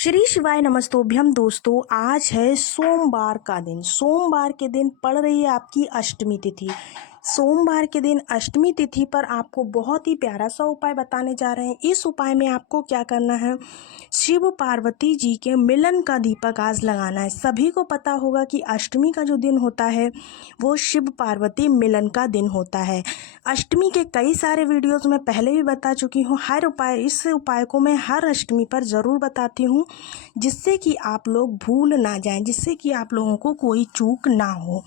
श्री शिवाय नमस्तोभ्यम दोस्तों। आज है सोमवार का दिन। सोमवार के दिन पड़ रही है आपकी अष्टमी तिथि। सोमवार के दिन अष्टमी तिथि पर आपको बहुत ही प्यारा सा उपाय बताने जा रहे हैं। इस उपाय में आपको क्या करना है, शिव पार्वती जी के मिलन का दीपक आज लगाना है। सभी को पता होगा कि अष्टमी का जो दिन होता है वो शिव पार्वती मिलन का दिन होता है। अष्टमी के कई सारे वीडियोस मैं पहले भी बता चुकी हूँ। इस उपाय को मैं हर अष्टमी पर ज़रूर बताती हूँ, जिससे कि आप लोग भूल ना जाएं, जिससे कि आप लोगों को कोई चूक ना हो।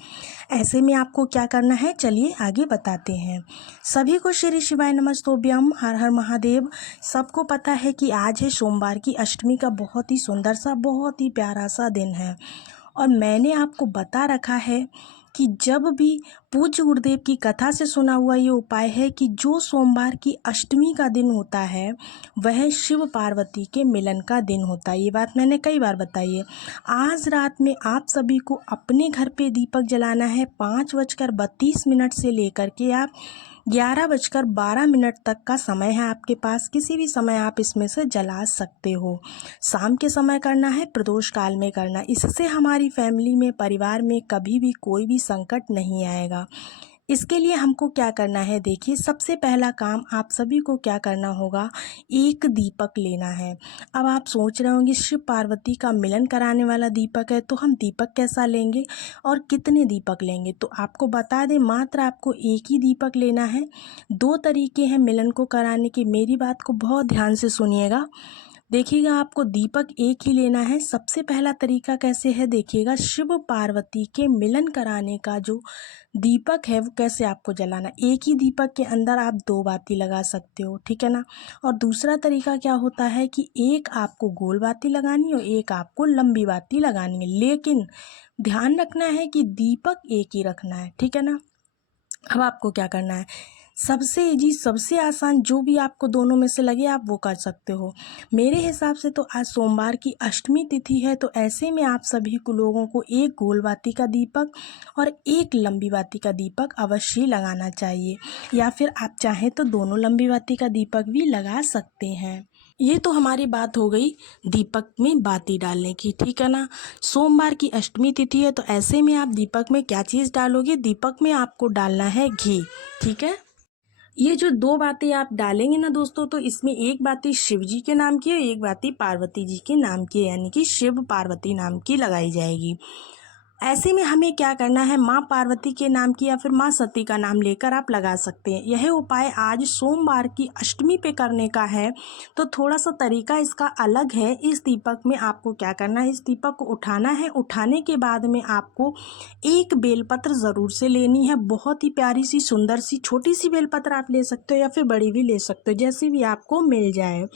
ऐसे में आपको क्या करना है, चलिए आगे बताते हैं। सभी को श्री शिवाय नमस्तोभ्यम, हर हर महादेव। सबको पता है कि आज है सोमवार की अष्टमी का बहुत ही सुंदर सा, बहुत ही प्यारा सा दिन है। और मैंने आपको बता रखा है कि जब भी पूज्य गुरुदेव की कथा से सुना हुआ ये उपाय है कि जो सोमवार की अष्टमी का दिन होता है वह शिव पार्वती के मिलन का दिन होता है। ये बात मैंने कई बार बताई है। आज रात में आप सभी को अपने घर पे दीपक जलाना है। 5:32 से लेकर के आप 11:12 तक का समय है आपके पास। किसी भी समय आप इसमें से जला सकते हो। शाम के समय करना है, प्रदोष काल में करना। इससे हमारी फैमिली में, परिवार में कभी भी कोई भी संकट नहीं आएगा। इसके लिए हमको क्या करना है, देखिए सबसे पहला काम आप सभी को क्या करना होगा, एक दीपक लेना है। अब आप सोच रहे होंगे शिव पार्वती का मिलन कराने वाला दीपक है तो हम दीपक कैसा लेंगे और कितने दीपक लेंगे। तो आपको बता दें, मात्र आपको एक ही दीपक लेना है। 2 तरीके हैं मिलन को कराने के। मेरी बात को बहुत ध्यान से सुनिएगा, देखिएगा। आपको दीपक एक ही लेना है। सबसे पहला तरीका कैसे है, देखिएगा। शिव पार्वती के मिलन कराने का जो दीपक है वो कैसे आपको जलाना। एक ही दीपक के अंदर आप 2 बाती लगा सकते हो, ठीक है ना। और दूसरा तरीका क्या होता है कि एक आपको गोल बाती लगानी है और एक आपको लंबी बाती लगानी है, लेकिन ध्यान रखना है कि दीपक एक ही रखना है, ठीक है ना। अब आपको क्या करना है, सबसे इजी, सबसे आसान, जो भी आपको दोनों में से लगे आप वो कर सकते हो। मेरे हिसाब से तो आज सोमवार की अष्टमी तिथि है, तो ऐसे में आप सभी को लोगों को एक गोल बाती का दीपक और एक लंबी बाती का दीपक अवश्य लगाना चाहिए, या फिर आप चाहें तो दोनों लंबी बाती का दीपक भी लगा सकते हैं। ये तो हमारी बात हो गई दीपक में बाती डालने की, ठीक है ना। सोमवार की अष्टमी तिथि है तो ऐसे में आप दीपक में क्या चीज़ डालोगे, दीपक में आपको डालना है घी, ठीक है। ये जो 2 बातें आप डालेंगे ना दोस्तों, तो इसमें एक बाती शिव जी के नाम की और एक बाती पार्वती जी के नाम की, यानी कि शिव पार्वती नाम की लगाई जाएगी। ऐसे में हमें क्या करना है, माँ पार्वती के नाम की या फिर माँ सती का नाम लेकर आप लगा सकते हैं। यह उपाय आज सोमवार की अष्टमी पे करने का है, तो थोड़ा सा तरीका इसका अलग है। इस दीपक में आपको क्या करना है, इस दीपक को उठाना है। उठाने के बाद में आपको एक बेलपत्र ज़रूर से लेनी है। बहुत ही प्यारी सी, सुंदर सी, छोटी सी बेलपत्र आप ले सकते हो या फिर बड़ी भी ले सकते हो, जैसी भी आपको मिल जाए।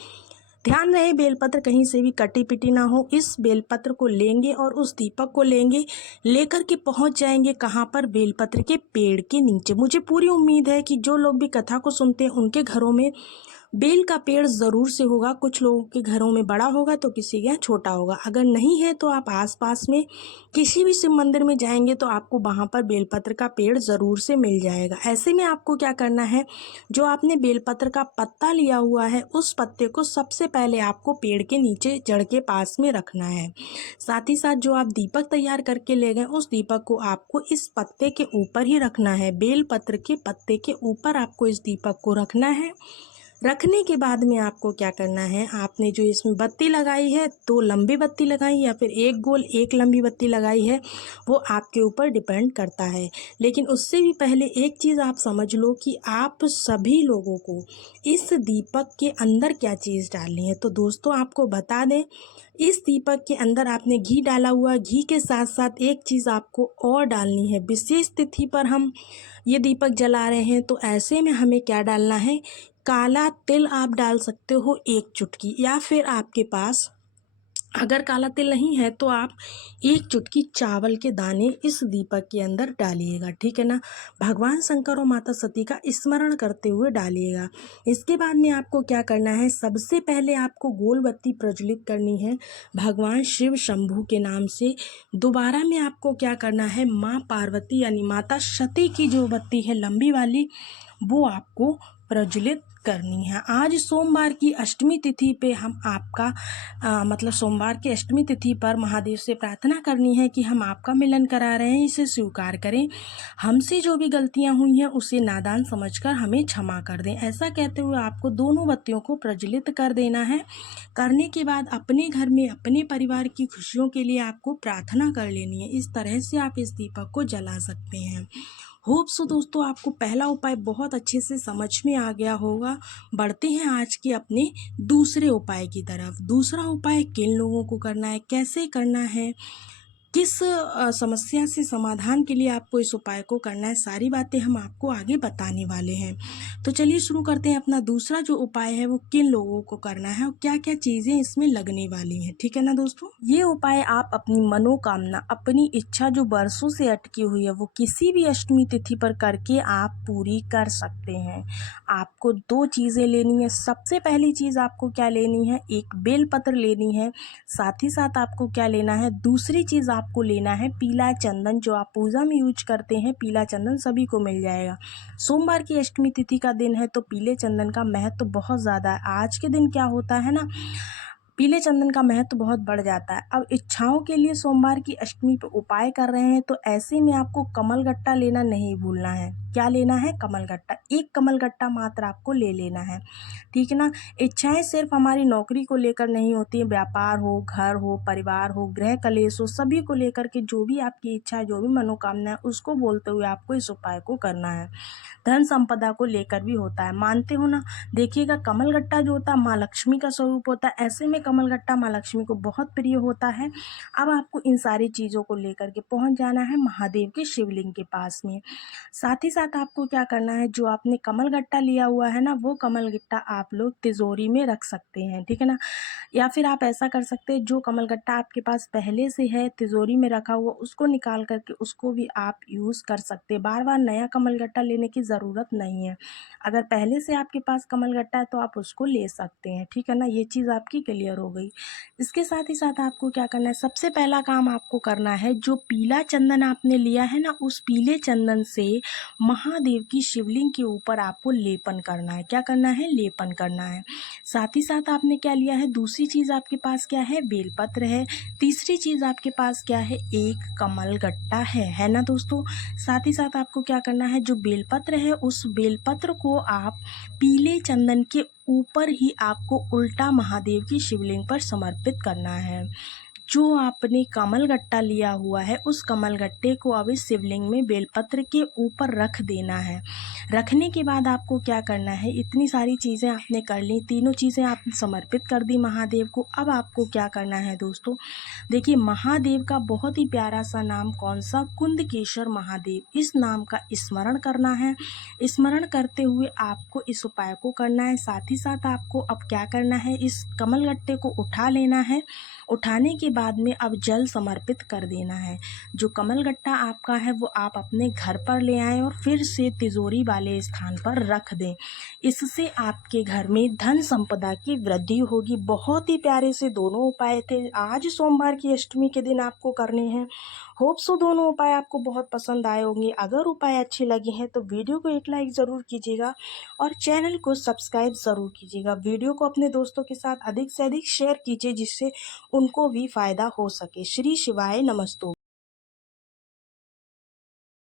ध्यान रहे बेलपत्र कहीं से भी कटी पिटी ना हो। इस बेलपत्र को लेंगे और उस दीपक को लेंगे, लेकर के पहुंच जाएंगे कहाँ पर, बेलपत्र के पेड़ के नीचे। मुझे पूरी उम्मीद है कि जो लोग भी कथा को सुनते हैं उनके घरों में बेल का पेड़ ज़रूर से होगा। कुछ लोगों के घरों में बड़ा होगा तो किसी के यहाँ छोटा होगा। अगर नहीं है तो आप आसपास में किसी भी शिव मंदिर में जाएंगे तो आपको वहाँ पर बेलपत्र का पेड़ ज़रूर से मिल जाएगा। ऐसे में आपको क्या करना है, जो आपने बेलपत्र का पत्ता लिया हुआ है उस पत्ते को सबसे पहले आपको पेड़ के नीचे, जड़ के पास में रखना है। साथ ही साथ जो आप दीपक तैयार करके ले गए उस दीपक को आपको इस पत्ते के ऊपर ही रखना है। बेलपत्र के पत्ते के ऊपर आपको इस दीपक को रखना है। रखने के बाद में आपको क्या करना है, आपने जो इसमें बत्ती लगाई है, 2 लंबी बत्ती लगाई या फिर एक गोल एक लंबी बत्ती लगाई है, वो आपके ऊपर डिपेंड करता है। लेकिन उससे भी पहले एक चीज़ आप समझ लो कि आप सभी लोगों को इस दीपक के अंदर क्या चीज़ डालनी है। तो दोस्तों आपको बता दें, इस दीपक के अंदर आपने घी डाला हुआ, घी के साथ साथ एक चीज़ आपको और डालनी है। विशेष तिथि पर हम ये दीपक जला रहे हैं तो ऐसे में हमें क्या डालना है, काला तिल आप डाल सकते हो 1 चुटकी, या फिर आपके पास अगर काला तिल नहीं है तो आप 1 चुटकी चावल के दाने इस दीपक के अंदर डालिएगा, ठीक है ना। भगवान शंकर और माता सती का स्मरण करते हुए डालिएगा। इसके बाद में आपको क्या करना है, सबसे पहले आपको गोल बत्ती प्रज्वलित करनी है भगवान शिव शंभू के नाम से। दोबारा में आपको क्या करना है, माँ पार्वती यानी माता सती की जो बत्ती है लंबी वाली, वो आपको प्रज्वलित करनी है। आज सोमवार की अष्टमी तिथि पे हम आपका मतलब सोमवार की अष्टमी तिथि पर महादेव से प्रार्थना करनी है कि हम आपका मिलन करा रहे हैं, इसे स्वीकार करें। हमसे जो भी गलतियां हुई हैं उसे नादान समझकर हमें क्षमा कर दें। ऐसा कहते हुए आपको दोनों बत्तियों को प्रज्वलित कर देना है। करने के बाद अपने घर में अपने परिवार की खुशियों के लिए आपको प्रार्थना कर लेनी है। इस तरह से आप इस दीपक को जला सकते हैं। होप सो दोस्तों आपको पहला उपाय बहुत अच्छे से समझ में आ गया होगा। बढ़ते हैं आज के अपने दूसरे उपाय की तरफ। दूसरा उपाय किन लोगों को करना है, कैसे करना है, किस समस्या से समाधान के लिए आपको इस उपाय को करना है, सारी बातें हम आपको आगे बताने वाले हैं। तो चलिए शुरू करते हैं। अपना दूसरा जो उपाय है वो किन लोगों को करना है और क्या क्या चीज़ें इसमें लगने वाली हैं, ठीक है ना दोस्तों। ये उपाय आप अपनी मनोकामना, अपनी इच्छा जो बरसों से अटकी हुई है वो किसी भी अष्टमी तिथि पर करके आप पूरी कर सकते हैं। आपको दो चीज़ें लेनी है। सबसे पहली चीज़ आपको क्या लेनी है, एक बेलपत्र लेनी है। साथ ही साथ आपको क्या लेना है, दूसरी चीज़ आपको लेना है पीला चंदन, जो आप पूजा में यूज करते हैं। पीला चंदन सभी को मिल जाएगा। सोमवार की अष्टमी तिथि का दिन है तो पीले चंदन का महत्व बहुत ज़्यादा है। आज के दिन क्या होता है ना, पीले चंदन का महत्व बहुत बढ़ जाता है। अब इच्छाओं के लिए सोमवार की अष्टमी पर उपाय कर रहे हैं तो ऐसे में आपको कमलगट्टा लेना नहीं भूलना है। क्या लेना है, कमलगट्टा। एक कमलगट्टा मात्र आपको ले लेना है, ठीक है ना। इच्छाएं सिर्फ हमारी नौकरी को लेकर नहीं होती हैं, व्यापार हो, घर हो, परिवार हो, गृह कलेश हो, सभी को लेकर के जो भी आपकी इच्छा है, जो भी मनोकामना है, उसको बोलते हुए आपको इस उपाय को करना है। धन संपदा को लेकर भी होता है, मानते हो ना। देखिएगा कमलगट्टा जो होता है माँ लक्ष्मी का स्वरूप होता है। ऐसे में कमलगट्टा माँ लक्ष्मी को बहुत प्रिय होता है। अब आपको इन सारी चीज़ों को लेकर के पहुंच जाना है महादेव के शिवलिंग के पास में। साथ ही साथ आपको क्या करना है, जो आपने कमलगट्टा लिया हुआ है ना, वो कमलगट्टा आप लोग तिजोरी में रख सकते हैं, ठीक है ना। या फिर आप ऐसा कर सकते हैं, जो कमलगट्टा आपके पास पहले से है तिजोरी में रखा हुआ, उसको निकाल करके उसको भी आप यूज़ कर सकते हैं। बार बार नया कमलगट्टा लेने की ज़रूरत नहीं है। अगर पहले से आपके पास कमलगट्टा है तो आप उसको ले सकते हैं, ठीक है ना। ये चीज़ आपकी क्लियर हो गई। इसके साथ ही साथ आपको क्या करना है, सबसे पहला काम आपको करना है, जो पीला चंदन आपने लिया है ना, उस पीले चंदन से महादेव की शिवलिंग के ऊपर आपको लेपन करना है। क्या करना है, लेपन करना है। साथ ही साथ आपने क्या लिया है, दूसरी चीज़ आपके पास क्या है, बेलपत्र है। तीसरी चीज़ आपके पास क्या है, एक कमलगट्टा है ना दोस्तों। साथ ही साथ आपको क्या करना है, जो बेलपत्र है उस बेलपत्र को आप पीले चंदन के ऊपर ही आपको उल्टा महादेव की शिवलिंग पर समर्पित करना है। जो आपने कमलगट्टा लिया हुआ है उस कमलगट्टे को अब इस शिवलिंग में बेलपत्र के ऊपर रख देना है। रखने के बाद आपको क्या करना है, इतनी सारी चीज़ें आपने कर ली, तीनों चीज़ें आपने समर्पित कर दी महादेव को। अब आपको क्या करना है दोस्तों, देखिए महादेव का बहुत ही प्यारा सा नाम कौन सा, कुंदकेश्वर महादेव, इस नाम का स्मरण करना है। स्मरण करते हुए आपको इस उपाय को करना है। साथ ही साथ आपको अब क्या करना है, इस कमलगट्टे को उठा लेना है। उठाने के बाद में अब जल समर्पित कर देना है। जो कमलगट्टा आपका है वो आप अपने घर पर ले आएँ और फिर से तिजोरी वाले स्थान पर रख दें। इससे आपके घर में धन संपदा की वृद्धि होगी। बहुत ही प्यारे से दोनों उपाय थे, आज सोमवार की अष्टमी के दिन आपको करने हैं। होप सो दोनों उपाय आपको बहुत पसंद आए होंगे। अगर उपाय अच्छे लगे हैं तो वीडियो को एक लाइक ज़रूर कीजिएगा और चैनल को सब्सक्राइब ज़रूर कीजिएगा। वीडियो को अपने दोस्तों के साथ अधिक से अधिक शेयर कीजिए, जिससे उनको भी फ़ायदा हो सके। श्री शिवाय नमस्तु।